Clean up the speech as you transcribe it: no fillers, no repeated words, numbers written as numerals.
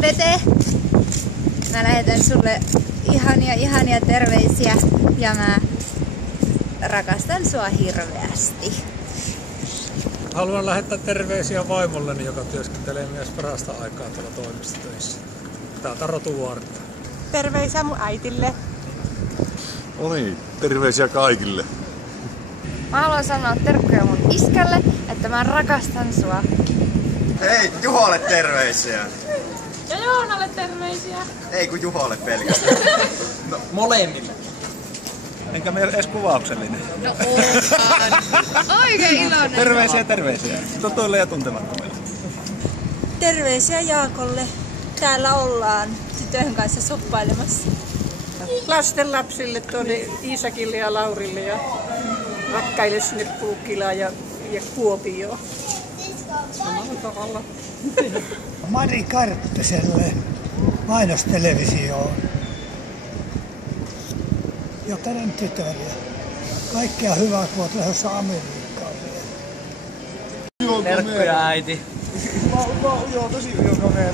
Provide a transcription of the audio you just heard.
Pete, mä lähetän sulle ihania terveisiä ja mä rakastan sua hirveästi. Haluan lähettää terveisiä vaimolleni, joka työskentelee myös parasta aikaa tuolla toimistotöissä. Täältä Rotuvuorta. Terveisiä mun äitille. No niin, terveisiä kaikille. Mä haluan sanoa terkkuja mun iskälle, että mä rakastan sua. Hei, Juholle terveisiä. Ja Joonalle terveisiä. Ei kun Juholle pelkästään. No, molemmille. Enkä me edes kuvauksellinen. No oon. Oikein iloinen. Terveisiä. Tutuille ja tuntemattomille. Terveisiä Jaakolle. Täällä ollaan tytön kanssa soppailemassa. Lastenlapsille tuonne Iisakille ja Laurille ja rakkaille sinne Puukkilaan ja Kuopioon. Samalla tavalla. Mari Karttiselle mainostelevisioon. Jokainen tytär ja kaikkea hyvää, kun olet lähdössä Amerikkaan vielä. Terkkuja äiti. Joo, tosi hyvä kamera.